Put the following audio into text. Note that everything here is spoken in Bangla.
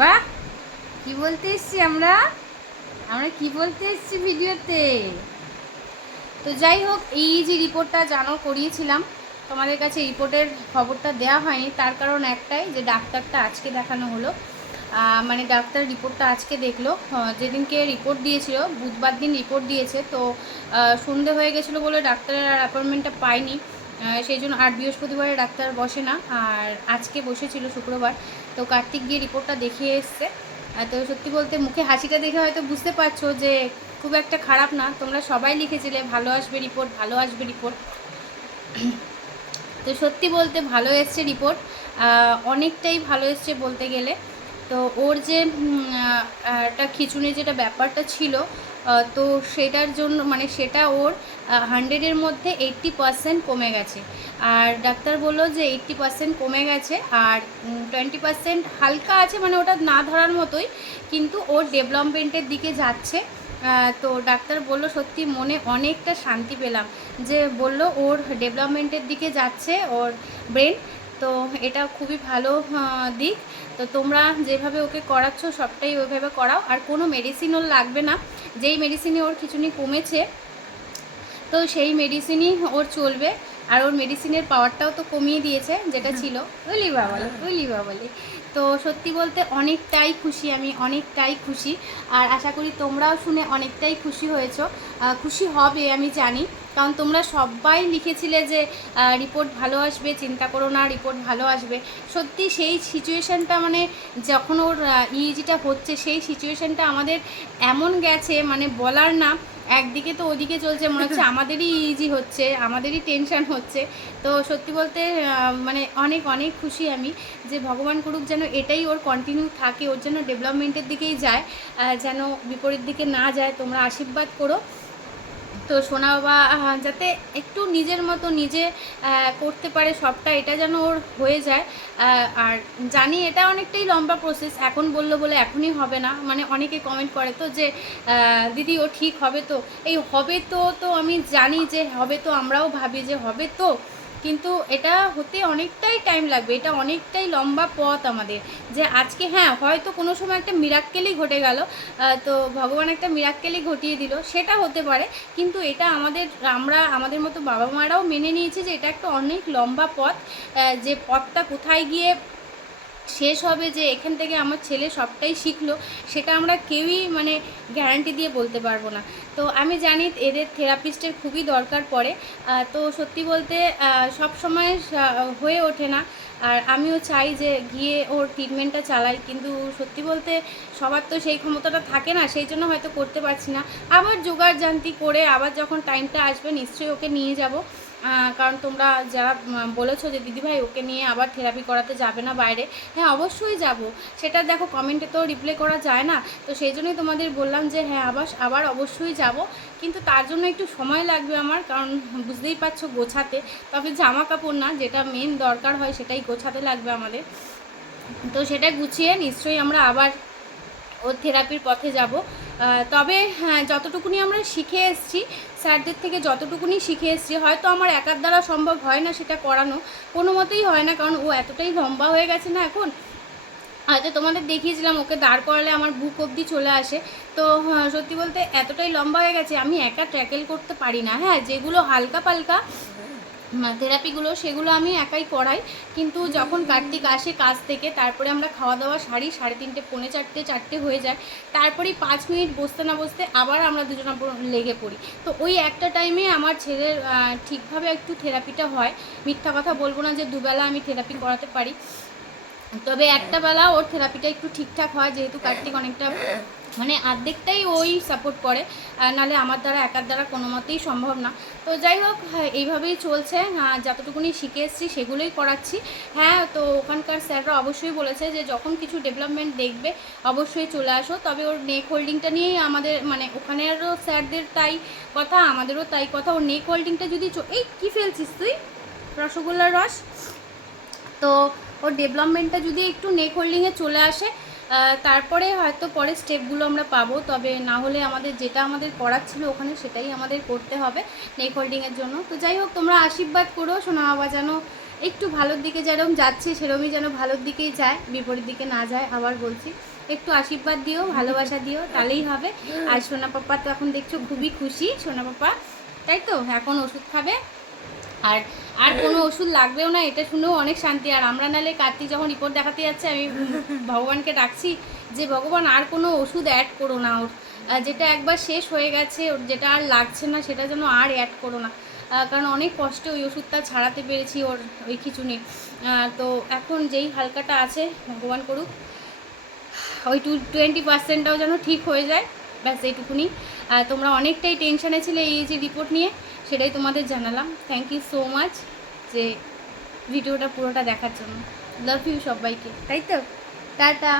বাহ, কি বলতে এসছি আমরা আমরা কি বলতে এসছি ভিডিওতে? তো যাই হোক, এই যে রিপোর্টটা জানো করিয়েছিলাম, তোমাদের কাছে রিপোর্টের খবরটা দেওয়া হয়নি। তার কারণ একটাই, যে ডাক্তারটা আজকে দেখানো হলো। মানে ডাক্তার রিপোর্টটা আজকে দেখলো। যেদিনকে রিপোর্ট দিয়েছিল বুধবার দিন রিপোর্ট দিয়েছে, তো সন্ধে হয়ে গেছিলো বলে ডাক্তারের আর অ্যাপয়েন্টমেন্টটা পাইনি। সেই জন্য আর বৃহস্পতিবারে ডাক্তার বসে না, আর আজকে বসেছিল শুক্রবার। তো কার্তিক গিয়ে রিপোর্টটা দেখিয়ে এসছে। তো সত্যি বলতে মুখে হাসিটা দেখে হয়তো বুঝতে পারছো যে খুব একটা খারাপ না। তোমরা সবাই লিখেছিলে ভালো আসবে রিপোর্ট, ভালো আসবে রিপোর্ট। তো সত্যি বলতে ভালো এসছে রিপোর্ট, অনেকটাই ভালো এসছে বলতে গেলে। তো ওর যে একটা খিঁচুনির যেটা ব্যাপারটা ছিল, তো সেটার জন্য মানে সেটা ওর 100-এর মধ্যে 80% কমে গেছে। আর ডাক্তার বললো যে 80% কমে গেছে, আর 20% হালকা আছে, মানে ওটা না ধরার মতোই, কিন্তু ওর ডেভেলপমেন্টের দিকে যাচ্ছে। তো ডাক্তার বলল, সত্যি মনে অনেকটা শান্তি পেলাম, যে বলল ওর ডেভেলপমেন্টের দিকে যাচ্ছে ওর ব্রেন। তো এটা খুবই ভালো দিক। তো তোমরা যেভাবে ওকে করাচ্ছ সবটাই ওইভাবে করাও, আর কোনো মেডিসিন ওর লাগবে না। যেই মেডিসিনে ওর খিঁচুনি কমেছে, তো সেই মেডিসিনই ওর চলবে। আর ওর মেডিসিনের পাওয়ারটাও তো কমিয়ে দিয়েছে যেটা ছিল। বুঝলি বাবলি। তো সত্যি বলতে অনেকটাই খুশি আমি, অনেকটাই খুশি। আর আশা করি তোমরাও শুনে অনেকটাই খুশি হয়েছো, খুশি হবে আমি জানি। কারণ তোমরা সবাই লিখেছিলে যে রিপোর্ট ভালো আসবে, চিন্তা করো না, রিপোর্ট ভালো আসবে। সত্যি সেই সিচুয়েশানটা, মানে যখন ওর ইইজিটা হচ্ছে, সেই সিচুয়েশানটা আমাদের এমন গেছে, মানে বলার না। একদিকে তো ওদিকে চলছে, মনে হচ্ছে আমাদেরই ইজি হচ্ছে, আমাদেরই টেনশান হচ্ছে। তো সত্যি বলতে মানে অনেক অনেক খুশি আমি, যে ভগবান করুক যেন এটাই ওর কন্টিনিউ থাকে, ওর যেন ডেভেলপমেন্টের দিকেই যায়, যেন বিপরীত দিকে না যায়। তোমরা আশীর্বাদ করো। তো সোনা বাবা যাতে একটু নিজের মতো নিজে করতে পারে সবটা, এটা যেন ওর হয়ে যায়। আর জানি এটা অনেকটাই লম্বা প্রসেস, এখন বললো বলে এখনই হবে না। মানে অনেকে কমেন্ট করে তো যে দিদি ও ঠিক হবে তো, এই হবে তো, তো আমি জানি যে হবে তো, আমরাও ভাবি যে হবে তো, কিন্তু এটা হতে অনেকটাই টাইম লাগবে, এটা অনেকটাই লম্বা পথ আমাদের। যে আজকে হ্যাঁ হয়তো কোনো সময় একটা মিরাক্কেলই ঘটে গেল, তো ভগবান একটা মিরাক্কেলই ঘটিয়ে দিল, সেটা হতে পারে। কিন্তু এটা আমরা আমাদের মতো বাবা মারাও মেনে নিয়েছি যে এটা একটা অনেক লম্বা পথ, যে পথটা কোথায় গিয়ে শেষ হবে, যে এখান থেকে আমার ছেলে সবটাই শিখলো, সেটা আমরা কেউই মানে গ্যারান্টি দিয়ে বলতে পারবো না। তো আমি জানি এদের থেরাপিস্টের খুবই দরকার পড়ে। তো সত্যি বলতে সব সময় হয়ে ওঠে না। আর আমিও চাই যে গিয়ে ওর ট্রিটমেন্টটা চালাই, কিন্তু সত্যি বলতে সবার তো সেই ক্ষমতাটা থাকে না, সেই জন্য হয়তো করতে পারছি না। আবার জোগাড় জান্তি করে আবার যখন টাইমটা আসবে নিশ্চয়ই ওকে নিয়ে যাব। কারণ তোমরা যারা বলেছো যে দিদিভাই ওকে নিয়ে আবার থেরাপি করাতে যাবে না বাইরে, হ্যাঁ অবশ্যই যাব। সেটা দেখো কমেন্টে তো রিপ্লাই করা যায় না, তো সেই জন্যই তোমাদের বললাম যে হ্যাঁ আবার অবশ্যই যাব। কিন্তু তার জন্য একটু সময় লাগবে আমার, কারণ বুঝতেই পারছো গোছাতে, তবে জামা কাপড় না, যেটা মেন দরকার হয় সেটাই গোছাতে লাগবে আমাদের। তো সেটা গুছিয়ে নিশ্চয়ই আমরা আবার ওর থেরাপির পথে যাব। তবে হ্যাঁ, যতটুকুনি আমরা শিখে এসেছি, স্যারদের থেকে যতটুকুনি শিখে এসেছি, হয়তো আমার একার দ্বারা সম্ভব হয় না সেটা করানো, কোনো মতেই হয় না, কারণ ও এতটাই লম্বা হয়ে গেছে না এখন। হয়তো তোমাদের দেখিয়েছিলাম ওকে দাঁড় করালে আমার বুক অবধি চলে আসে। তো সত্যি বলতে এতটাই লম্বা হয়ে গেছে, আমি একা ট্যাকেল করতে পারি না। হ্যাঁ, যেগুলো হালকা পালকা থেরাপিগুলো সেগুলো আমি একাই করাই, কিন্তু যখন কার্তিক আসে কাজ থেকে, তারপরে আমরা খাওয়া দাওয়া সারি 3:30 পৌনে 4টে হয়ে যায়, তারপরেই 5 মিনিট বসতে না বসতে আবার আমরা দুজনা লেগে পড়ি। তো ওই একটা টাইমে আমার ছেলের ঠিকভাবে একটু থেরাপিটা হয়। মিথ্যা কথা বলবো না যে দুবেলা আমি থেরাপি করাতে পারি, তবে একটা বেলা ওর থেরাপিটা একটু ঠিকঠাক হয়, যেহেতু কার্তিক অনেকটা মানে অর্ধেকটাই ওই সাপোর্ট করে, নাহলে আমার দ্বারা একার দ্বারা কোনো মতেই সম্ভব না। তো যাই হোক, এইভাবেই চলছে। যতটুকুনি শিখে এসেছি সেগুলোই করাচ্ছি। হ্যাঁ, তো ওখানকার স্যাররা অবশ্যই বলেছে যে যখন কিছু ডেভেলপমেন্ট দেখবে অবশ্যই চলে আসো। তবে ওর নেক হোল্ডিংটা নিয়েই আমাদের, মানে ওখানেরও স্যারদের তাই কথা, আমাদেরও তাই কথা। ওর নেক হোল্ডিংটা যদি এই কী ফেলছিস তুই, রসগোল্লার রস। তো ওর ডেভেলপমেন্টটা যদি একটু নেক হোল্ডিংয়ে চলে আসে, তারপরে হয়তো পরে স্টেপগুলো আমরা পাবো। তবে না হলে আমাদের যেটা আমাদের করার ছিল ওখানে, সেটাই আমাদের করতে হবে নেক হোল্ডিংয়ের জন্য। তো যাই হোক, তোমরা আশীর্বাদ করো সোনা বাবা যেন একটু ভালোর দিকে যেরকম যাচ্ছে সেরকমই যেন ভালোর দিকেই যায়, বিপরীত দিকে না যায়। আবার বলছি, একটু আশীর্বাদ দিও, ভালোবাসা দিও, তাহলেই হবে। আর সোনা পাপা তো এখন দেখছো খুবই খুশি, সোনা পাপা, তাই তো? এখন ওষুধ খাবে, আর আর কোনো ওষুধ লাগবেও না, এটা শুনেও অনেক শান্তি। আর আমরা নাহলে কার্তিক যখন রিপোর্ট দেখাতে যাচ্ছে, আমি ভগবানকে ডাকছি যে ভগবান আর কোনো ওষুধ অ্যাড করো না ওর, যেটা একবার শেষ হয়ে গেছে, ওর যেটা আর লাগছে না সেটা যেন আর অ্যাড করো না। কারণ অনেক কষ্টে ওই ওষুধটা ছাড়াতে পেরেছি ওর ওই খিচুনি। তো এখন যেই হালকাটা আছে, ভগবান করুক ওই 20% যেন ঠিক হয়ে যায়, ব্যাস এইটুকুনি। তোমরা অনেকটাই টেনশানে ছিলে এই যে রিপোর্ট নিয়ে, সেটাই তোমাদের জানালাম। থ্যাংক ইউ সো মাচ যে ভিডিওটা পুরোটা দেখার জন্য। লাভ ইউ সবাইকে, তাই তো? টাটা।